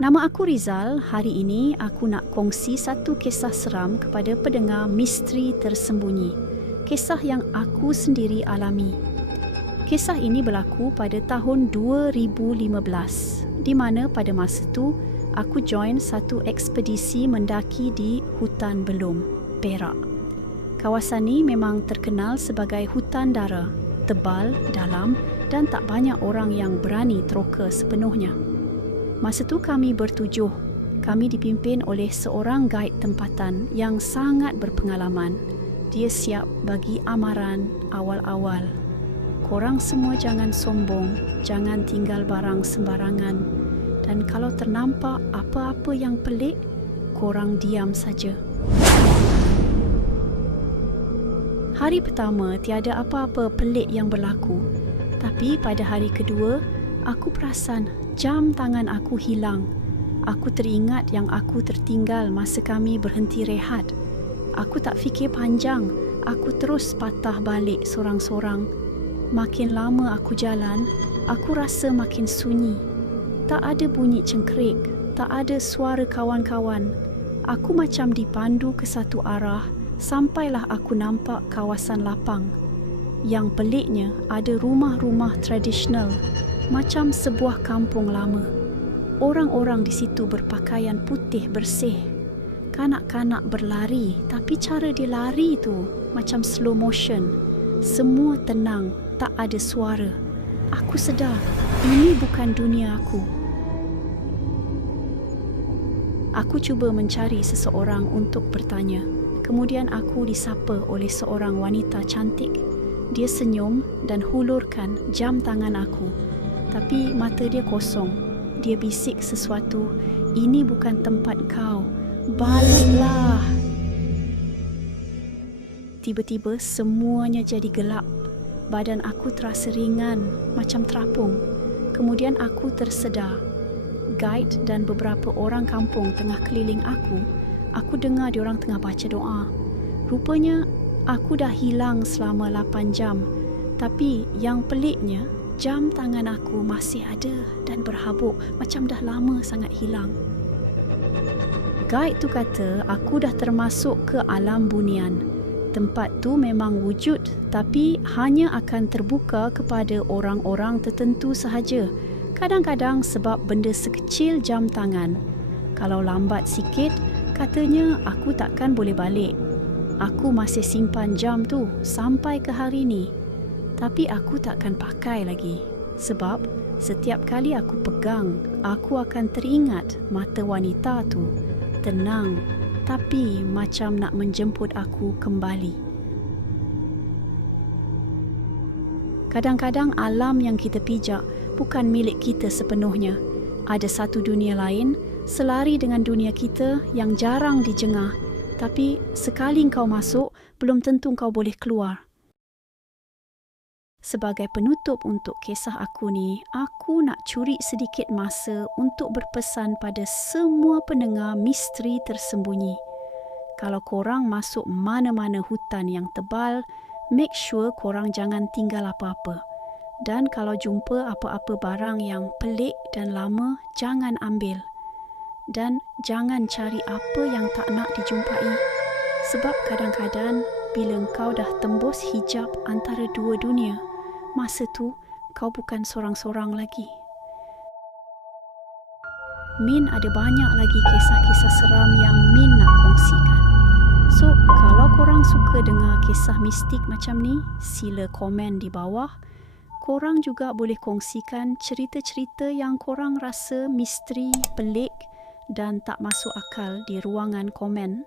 Nama aku Rizal. Hari ini aku nak kongsi satu kisah seram kepada pendengar misteri tersembunyi. Kisah yang aku sendiri alami. Kisah ini berlaku pada tahun 2015 di mana pada masa itu aku join satu ekspedisi mendaki di hutan Belum, Perak. Kawasan ini memang terkenal sebagai hutan dara, tebal, dalam dan tak banyak orang yang berani teroka sepenuhnya. Masa tu kami bertujuh. Kami dipimpin oleh seorang guide tempatan yang sangat berpengalaman. Dia siap bagi amaran awal-awal. Korang semua jangan sombong, jangan tinggal barang sembarangan. Dan kalau ternampak apa-apa yang pelik, korang diam saja. Hari pertama tiada apa-apa pelik yang berlaku. Tapi pada hari kedua, aku perasan jam tangan aku hilang. Aku teringat yang aku tertinggal masa kami berhenti rehat. Aku tak fikir panjang. Aku terus patah balik sorang-sorang. Makin lama aku jalan, aku rasa makin sunyi. Tak ada bunyi cengkerik, tak ada suara kawan-kawan. Aku macam dipandu ke satu arah sampailah aku nampak kawasan lapang. Yang peliknya ada rumah-rumah tradisional macam sebuah kampung lama. Orang-orang di situ berpakaian putih bersih. Kanak-kanak berlari tapi cara dia lari tu macam slow motion. Semua tenang, tak ada suara. Aku sedar ini bukan dunia aku. Aku cuba mencari seseorang untuk bertanya. Kemudian aku disapa oleh seorang wanita cantik. Dia senyum dan hulurkan jam tangan aku tapi mata dia kosong. Dia bisik sesuatu. Ini bukan tempat kau. Baliklah. Tiba-tiba semuanya jadi gelap. Badan aku terasa ringan macam terapung. Kemudian aku tersedar. Guide dan beberapa orang kampung tengah keliling aku. Aku dengar diorang tengah baca doa. Rupanya aku dah hilang selama 8 jam. Tapi yang peliknya, jam tangan aku masih ada dan berhabuk macam dah lama sangat hilang. Guide tu kata aku dah termasuk ke alam bunian. Tempat tu memang wujud tapi hanya akan terbuka kepada orang-orang tertentu sahaja. Kadang-kadang sebab benda sekecil jam tangan. Kalau lambat sikit, katanya aku takkan boleh balik. Aku masih simpan jam tu sampai ke hari ni tapi aku takkan pakai lagi. Sebab setiap kali aku pegang aku akan teringat mata wanita tu. Tenang tapi macam nak menjemput aku kembali. Kadang-kadang alam yang kita pijak bukan milik kita sepenuhnya. Ada satu dunia lain selari dengan dunia kita yang jarang dijengah. Tapi sekali kau masuk belum tentu kau boleh keluar Sebagai penutup untuk kisah aku ni, aku nak curi sedikit masa untuk berpesan pada semua pendengar misteri tersembunyi. Kalau korang masuk mana-mana hutan yang tebal, make sure korang jangan tinggal apa-apa. Dan kalau jumpa apa-apa barang yang pelik dan lama, jangan ambil. Dan jangan cari apa yang tak nak dijumpai. Sebab kadang-kadang bila kau dah tembus hijab antara dua dunia, masa tu kau bukan seorang-seorang lagi. Min ada banyak lagi kisah-kisah seram yang Min nak kongsikan. So, kalau korang suka dengar kisah mistik macam ni, sila komen di bawah. Korang juga boleh kongsikan cerita-cerita yang korang rasa misteri, pelik dan tak masuk akal di ruangan komen